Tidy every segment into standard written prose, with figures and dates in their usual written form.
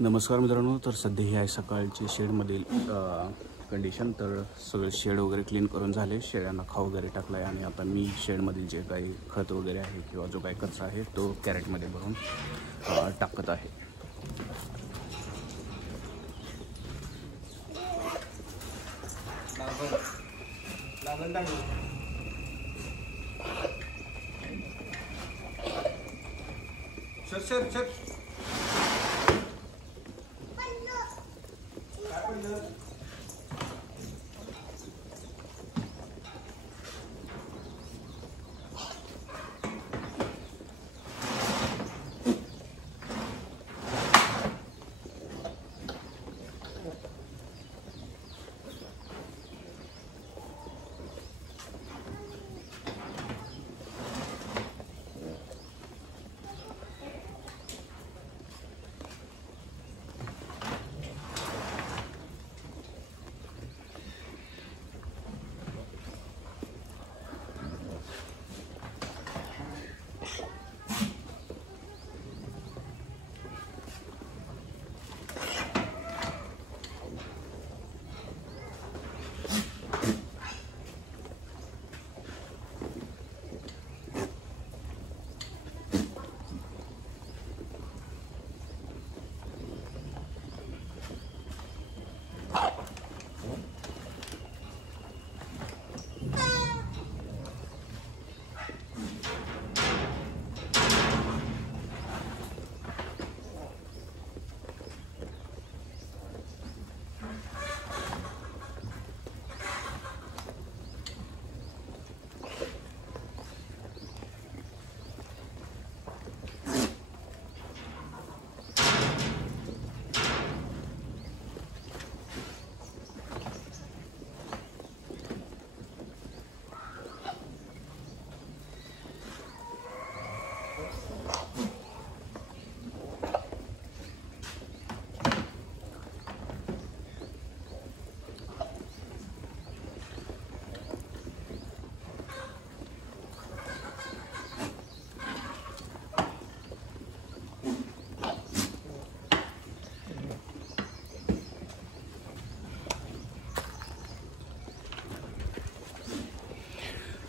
नमस्कार मित्रांनो, तर सध्या ही आहे सकाळची शेडमधील कंडिशन। तर सगळे शेड वगैरे क्लीन करून झाले, शेळ्यांना खाऊ वगैरे टाकला आहे आणि आता मी शेडमधील जे काही खत वगैरे आहे किंवा जो काही कचरा आहे तो कॅरेटमध्ये भरून टाकत आहे।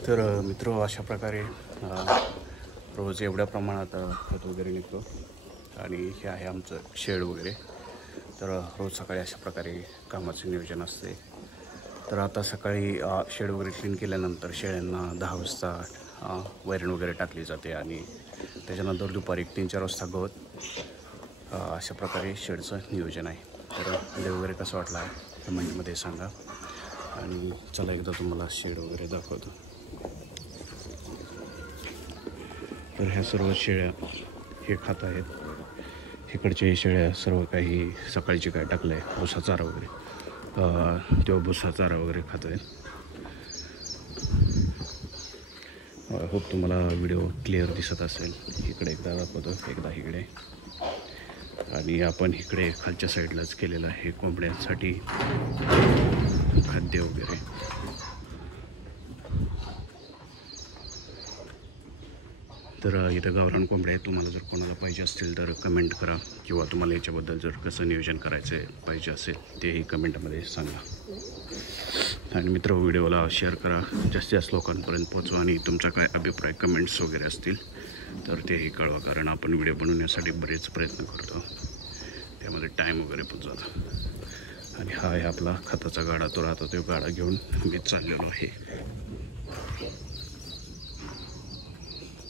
तर मित्र, अशा प्रकारे रोज एवढ्या प्रमाणात खत वगैरे निघतो आणि हे आहे आमचं शेड वगैरे। तर रोज सकाळी अशा प्रकारे कामाचे नियोजन असते। तर आता सकाळी शेड वगैरे क्लीन केल्यानंतर शेळ्यांना 10 वाजता वैरण वगैरे टाकली जाते आणि त्याच्यानंतर दुपारी 3-4 वाजता गवत। अशा प्रकारे शेडचं नियोजन आहे। तर व्हिडिओ वगैरे कसा वाटला आहे कमेंटमध्ये सांगा आणि चला एकदा तुम्हाला शेड वगैरे दाखवतो। तर ह्या सर्व शेळ्या हे खात आहेत। इकडचे शेळ्या सर्व काही सकाळची काय टाकलं आहे भुसा चारा वगैरे, तेव्हा भुसा चारा वगैरे खात आहेत। होप तुम्हाला व्हिडिओ क्लिअर दिसत असेल। इकडे एकदा दाखवतो, एकदा इकडे, आणि आपण इकडे खालच्या साईडलाच केलेलं आहे कोंबड्यांसाठी खाद्य वगैरे। तर इथं गावरान कोंबड्या आहेत। तुम्हाला जर कोणाला पाहिजे असतील तर कमेंट करा, किंवा तुम्हाला याच्याबद्दल जर कसं नियोजन करायचं पाहिजे असेल तेही कमेंटमध्ये सांगा। आणि मित्र, व्हिडिओला शेअर करा, जास्तीत जास्त लोकांपर्यंत पोहोचवा आणि तुमचा काय अभिप्राय कमेंट्स वगैरे असतील तर तेही कळवा, कारण आपण व्हिडिओ बनवण्यासाठी बरेच प्रयत्न करतो, त्यामध्ये टाईम वगैरे पण जातो। आणि हा आहे आपला खताचा गाडा, तो राहतो तो गाडा घेऊन मी चाललेलो आहे।